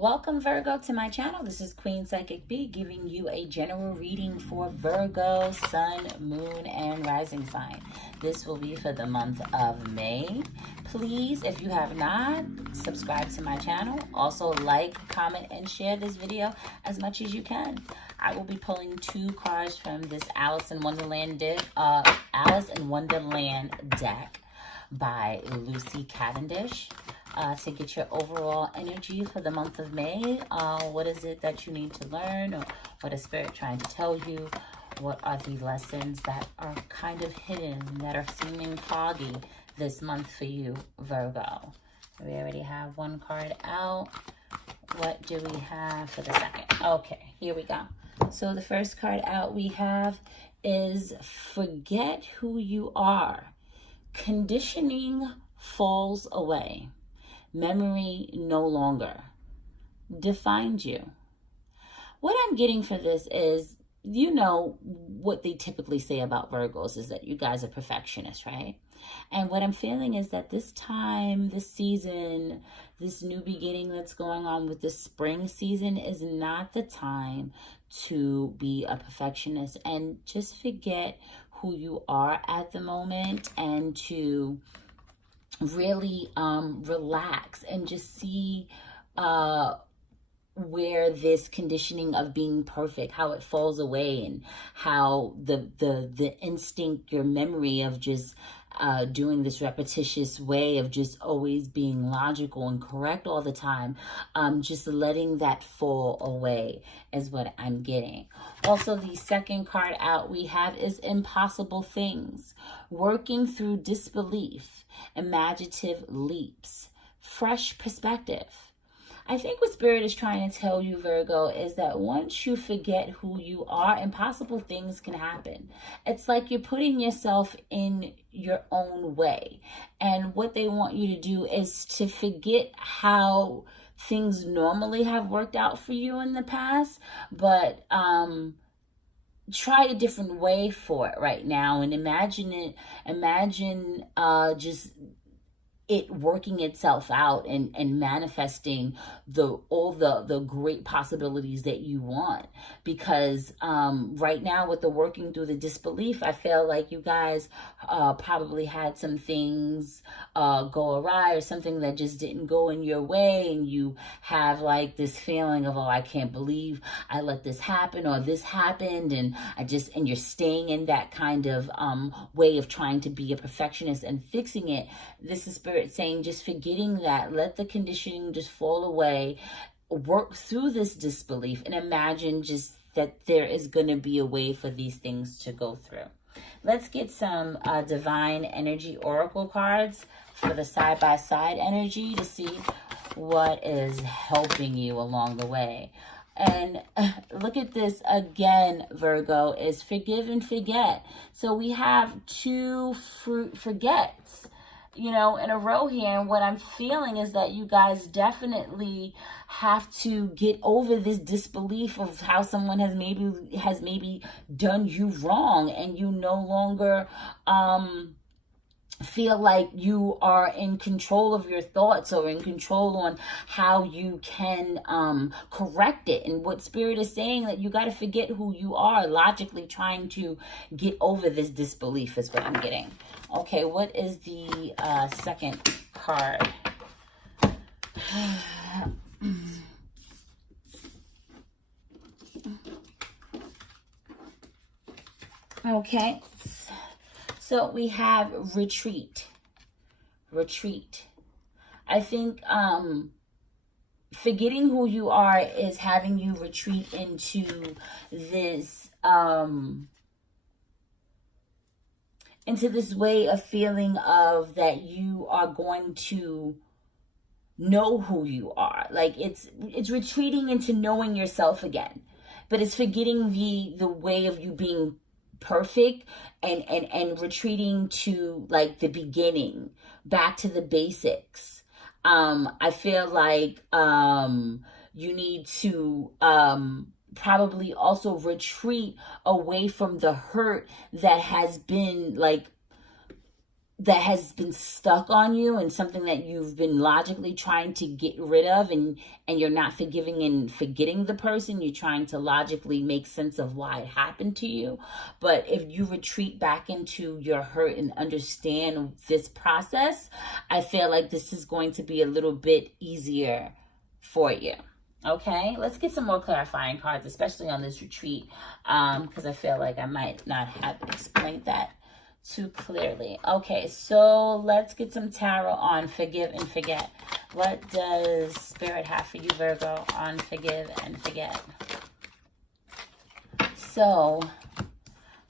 Welcome, Virgo, to my channel. This is Queen Psychic B giving you a general reading for Virgo, Sun, Moon, and Rising sign. This will be for the month of May. Please, if you have not, subscribe to my channel. Also, like, comment, and share this video as much as you can. I will be pulling two cards from this Alice in Wonderland deck by Lucy Cavendish. To get your overall energy for the month of May. What is it that you need to learn, or what is Spirit trying to tell you? What are the lessons that are kind of hidden, that are seeming foggy this month for you, Virgo? We already have one card out. What do we have for the second? Okay, here we go. So the first card out we have is Forget Who You Are. Conditioning falls away. Memory no longer defines you. What I'm getting for this is, you know, what they typically say about Virgos is that you guys are perfectionists, right? And what I'm feeling is that this time, this season, this new beginning that's going on with the spring season is not the time to be a perfectionist and just forget who you are at the moment and to really relax and just see where this conditioning of being perfect, how it falls away, and how the instinct, your memory of just doing this repetitious way of just always being logical and correct all the time, just letting that fall away is what I'm getting. Also, the second card out we have is Impossible Things. Working through disbelief, imaginative leaps, fresh perspective. I think what Spirit is trying to tell you, Virgo, is that once you forget who you are, impossible things can happen. It's like you're putting yourself in your own way. And what they want you to do is to forget how things normally have worked out for you in the past, but try a different way for it right now and imagine just it working itself out and manifesting all the great possibilities that you want. Because right now with the working through the disbelief, I feel like you guys probably had some things go awry, or something that just didn't go in your way, and you have like this feeling of, oh, I can't believe I let this happen, or this happened, and you're staying in that kind of way of trying to be a perfectionist and fixing it. This is Spirit saying, just forgetting that, let the conditioning just fall away, work through this disbelief, and imagine just that there is going to be a way for these things to go through. Let's get some divine energy oracle cards for the side-by-side energy to see what is helping you along the way. And look at this again, Virgo, is forgive and forget. So we have two forgets, you know, in a row here. And what I'm feeling is that you guys definitely have to get over this disbelief of how someone has maybe done you wrong, and you no longer feel like you are in control of your thoughts or in control on how you can correct it. And what Spirit is saying, that you got to forget who you are, logically trying to get over this disbelief is what I'm getting. Okay, what is the second card? Okay, so we have retreat. I think forgetting who you are is having you retreat into this way of feeling of that you are going to know who you are. Like it's retreating into knowing yourself again, but it's forgetting the way of you being perfect and retreating to like the beginning, back to the basics. I feel like you need to probably also retreat away from the hurt that has been like that has been stuck on you, and something that you've been logically trying to get rid of, and you're not forgiving and forgetting the person. You're trying to logically make sense of why it happened to you. But if you retreat back into your hurt and understand this process, I feel like this is going to be a little bit easier for you. Okay, let's get some more clarifying cards, especially on this retreat, because I feel like I might not have explained that too clearly. Okay, so let's get some tarot on forgive and forget. What does Spirit have for you, Virgo, on forgive and forget? So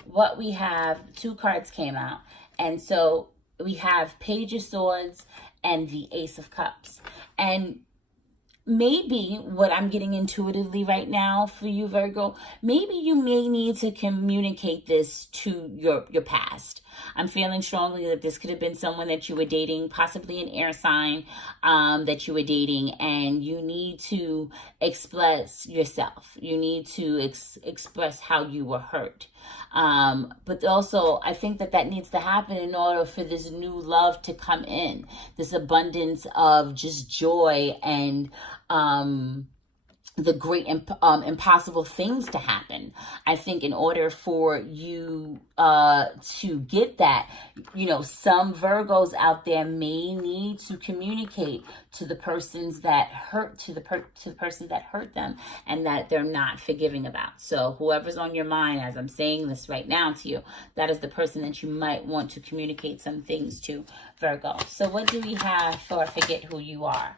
what we have, two cards came out, and so we have Page of Swords and the Ace of Cups. And maybe what I'm getting intuitively right now for you, Virgo, maybe you may need to communicate this to your past. I'm feeling strongly that this could have been someone that you were dating, possibly an air sign that you were dating, and you need to express yourself. You need to express how you were hurt. But also, I think that needs to happen in order for this new love to come in, this abundance of just joy and the great impossible things to happen. I think in order for you to get that, you know, some Virgos out there may need to communicate to the persons that hurt, to the persons that hurt them, and that they're not forgiving about. So whoever's on your mind as I'm saying this right now to you, that is the person that you might want to communicate some things to, Virgo. So what do we have for forget who you are?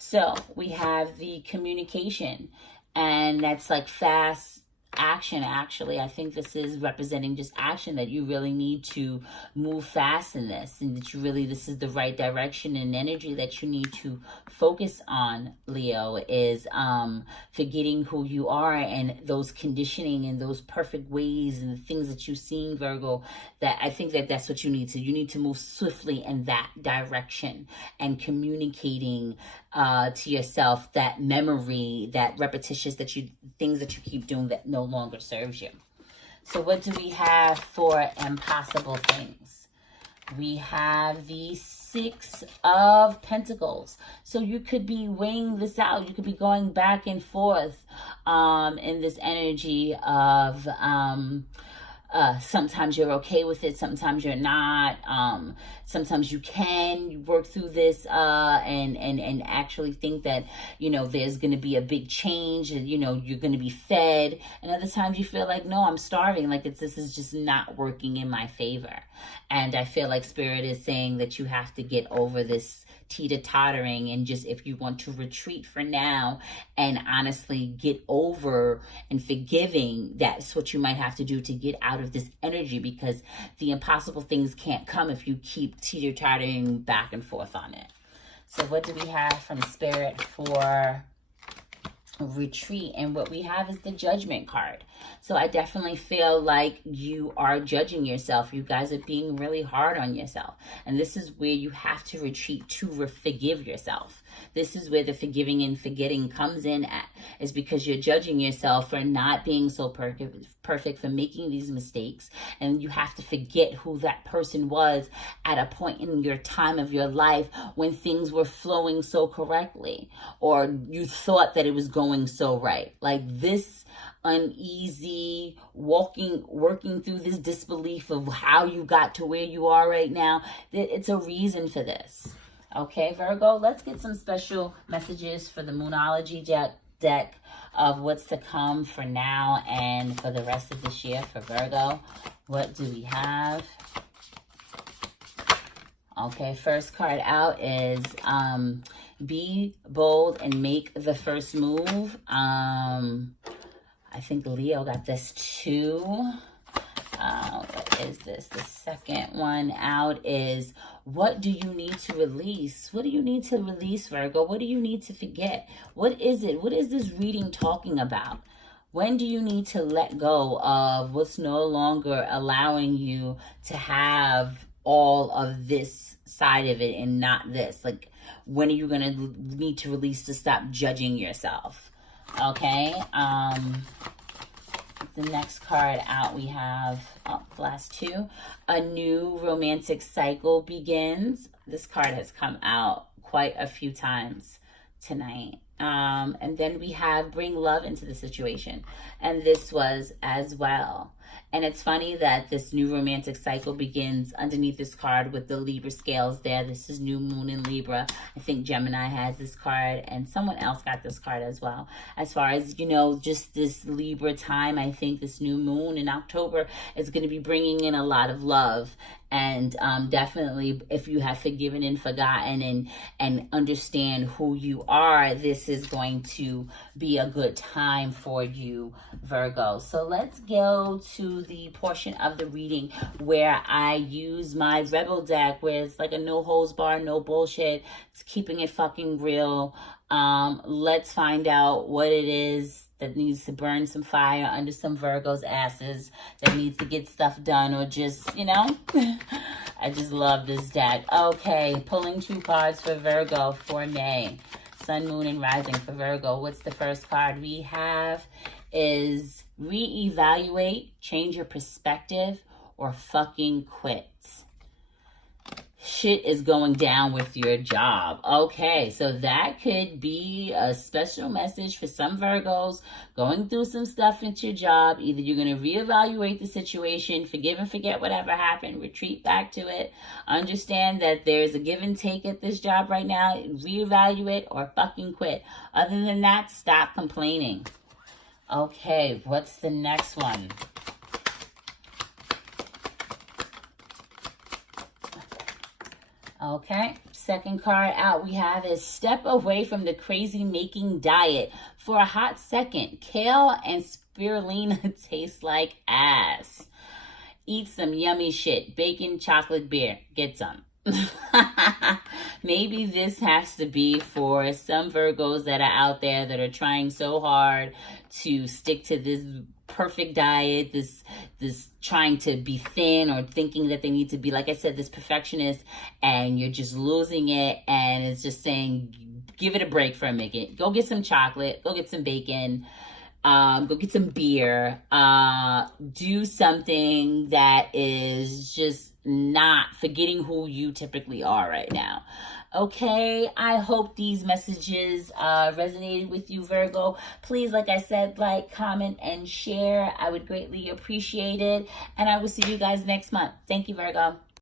So we have the communication, and that's like fast action. Actually, I think this is representing just action, that you really need to move fast in this, and that you really, this is the right direction and energy that you need to focus on, Leo, is forgetting who you are and those conditioning and those perfect ways and the things that you've seen, Virgo, that I think that that's what you need to move swiftly in that direction, and communicating to yourself that memory, that repetitious, things that you keep doing that no longer serves you. So what do we have for impossible things? We have the Six of Pentacles. So you could be weighing this out. You could be going back and forth in this energy of sometimes you're okay with it, sometimes you're not. Sometimes you can work through this and actually think that, you know, there's going to be a big change, and, you know, you're going to be fed. And other times you feel like, no, I'm starving, like this is just not working in my favor. And I feel like Spirit is saying that you have to get over this teeter-tottering, and just, if you want to retreat for now and honestly get over and forgiving, that's what you might have to do to get out of this energy, because the impossible things can't come if you keep teeter-tottering back and forth on it. So what do we have from Spirit for retreat? And what we have is the Judgment card. So I definitely feel like you are judging yourself. You guys are being really hard on yourself, and this is where you have to retreat to forgive yourself. This is where the forgiving and forgetting comes in at, is because you're judging yourself for not being so perfect, for making these mistakes, and you have to forget who that person was at a point in your time of your life when things were flowing so correctly, or you thought that it was going so right. Like this uneasy working through this disbelief of how you got to where you are right now, it's a reason for this. Okay, Virgo, let's get some special messages for the Moonology deck of what's to come for now and for the rest of this year for Virgo. What do we have? Okay, first card out is be bold and make the first move. I think Leo got this too. What is this? The second one out is, what do you need to release? What do you need to release, Virgo? What do you need to forget? What is it? What is this reading talking about? When do you need to let go of what's no longer allowing you to have all of this side of it and not this? Like, when are you going to need to release to stop judging yourself? Okay. The next card out we have, the last two. A new romantic cycle begins. This card has come out quite a few times tonight. And then we have bring love into the situation. And this was as well. And it's funny that this new romantic cycle begins underneath this card with the Libra scales there. This is new moon in Libra. I think Gemini has this card and someone else got this card as well. As far as, you know, just this Libra time, I think this new moon in October is going to be bringing in a lot of love. And definitely, if you have forgiven and forgotten and understand who you are, this is going to be a good time for you, Virgo. So let's go to the portion of the reading where I use my Rebel deck, where it's like a no holds bar, no bullshit. It's keeping it fucking real. Let's find out what it is that needs to burn some fire under some Virgo's asses, that needs to get stuff done, or just, you know, I just love this deck. Okay, pulling 2 cards for Virgo for May. Sun, Moon, and Rising for Virgo. What's the first card we have is reevaluate, change your perspective, or fucking quit. Shit is going down with your job. Okay, so that could be a special message for some Virgos going through some stuff at your job. Either you're going to reevaluate the situation, forgive and forget whatever happened, retreat back to it, understand that there's a give and take at this job right now, reevaluate or fucking quit. Other than that, stop complaining. Okay, what's the next one? Okay, second card out we have is step away from the crazy making diet for a hot second. Kale and spirulina taste like ass. Eat some yummy shit. Bacon, chocolate, beer. Get some. Maybe this has to be for some Virgos that are out there that are trying so hard to stick to this perfect diet, this trying to be thin, or thinking that they need to be, like I said, this perfectionist, and you're just losing it, and it's just saying, give it a break for a minute. Go get some chocolate, go get some bacon, go get some beer, do something that is just not forgetting who you typically are right now. Okay, I hope these messages resonated with you, Virgo. Please, like I said, like, comment, and share. I would greatly appreciate it. And I will see you guys next month. Thank you, Virgo.